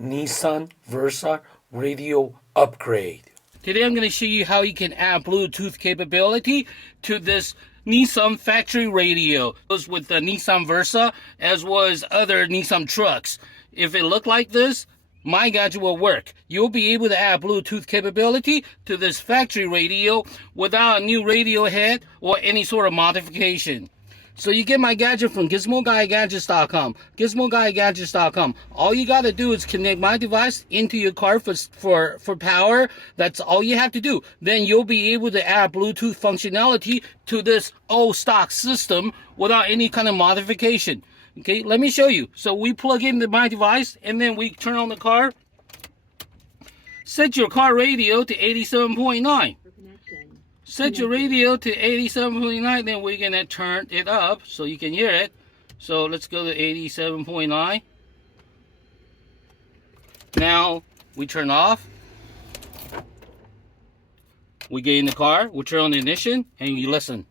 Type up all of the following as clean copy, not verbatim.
Nissan Versa Radio Upgrade. Today I'm going to show you how you can add Bluetooth capability to this Nissan factory radio. It goes with the Nissan Versa as well as other Nissan trucks. If it looked like this, my gadget will work. You'll be able to add Bluetooth capability to this factory radio without a new radio head or any sort of modification. So you get my gadget from GizmoGuyGadgets.com. GizmoGuyGadgets.com. All you got to do is connect my device into your car for power. That's all you have to do. Then you'll be able to add Bluetooth functionality to this old stock system without any kind of modification. Okay, let me show you. So we plug in my device and then we turn on the car. Set your car radio to 87.9. Set your radio to 87.9, then we're going to turn it up so you can hear it. So let's go to 87.9. Now we turn off. We get in the car, we turn on the ignition, and you listen.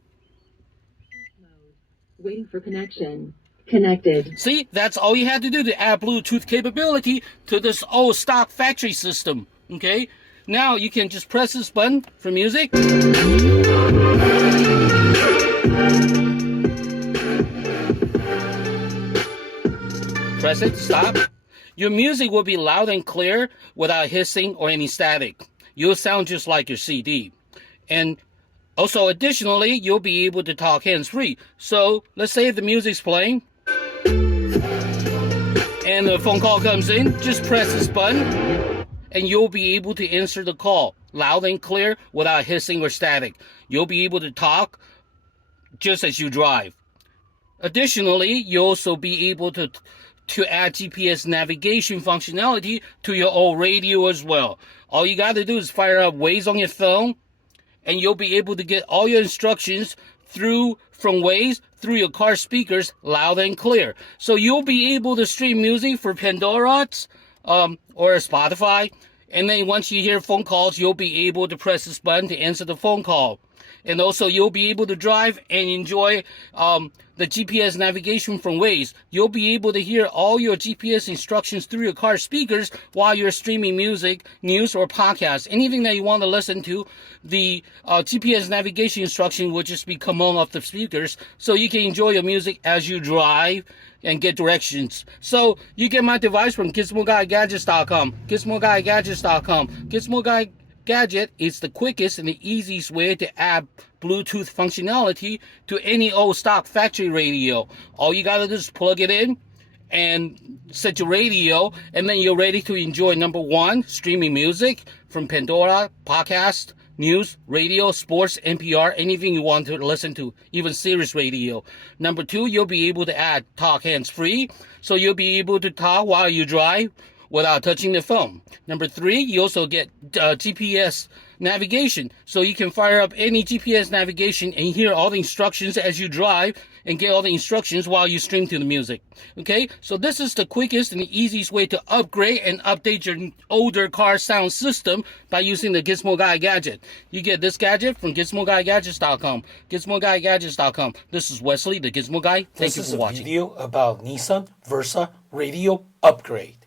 Waiting for connection. Connected. See, that's all you had to do to add Bluetooth capability to this old stock factory system. Okay? Now you can just press this button for music. Press it, stop. Your music will be loud and clear without hissing or any static. You'll sound just like your CD. And also additionally, you'll be able to talk hands-free. So let's say if the music's playing and the phone call comes in, just press this button and you'll be able to answer the call loud and clear without hissing or static. You'll be able to talk just as you drive. Additionally, you'll also be able to add GPS navigation functionality to your old radio as well. All you got to do is fire up Waze on your phone and you'll be able to get all your instructions from Waze through your car speakers loud and clear. So you'll be able to stream music for Pandora or Spotify, and then once you hear phone calls, you'll be able to press this button to answer the phone call. And also you'll be able to drive and enjoy the GPS navigation from Waze. You'll be able to hear all your GPS instructions through your car speakers while you're streaming music, news, or podcasts. Anything that you want to listen to, the GPS navigation instruction will just be coming off the speakers so you can enjoy your music as you drive and get directions. So you get my device from GizmoGuyGadgets.com. GizmoGuyGadgets.com. GizmoGuyGadget is the quickest and the easiest way to add Bluetooth functionality to any old stock factory radio. All you gotta do is plug it in and set your radio, and then you're ready to enjoy number one, streaming music from Pandora, podcast, news, radio, sports, NPR, anything you want to listen to, even Siri radio. Number two, you'll be able to add talk hands-free, so you'll be able to talk while you drive without touching the phone. Number three, you also get GPS navigation, so you can fire up any GPS navigation and hear all the instructions as you drive and get all the instructions while you stream to the music. Okay, so this is the quickest and the easiest way to upgrade and update your older car sound system by using the Gizmo Guy gadget. You get this gadget from GizmoGuyGadgets.com. GizmoGuyGadgets.com. This is Wesley, the Gizmo Guy. Thank you for watching. This is a video about Nissan Versa Radio Upgrade.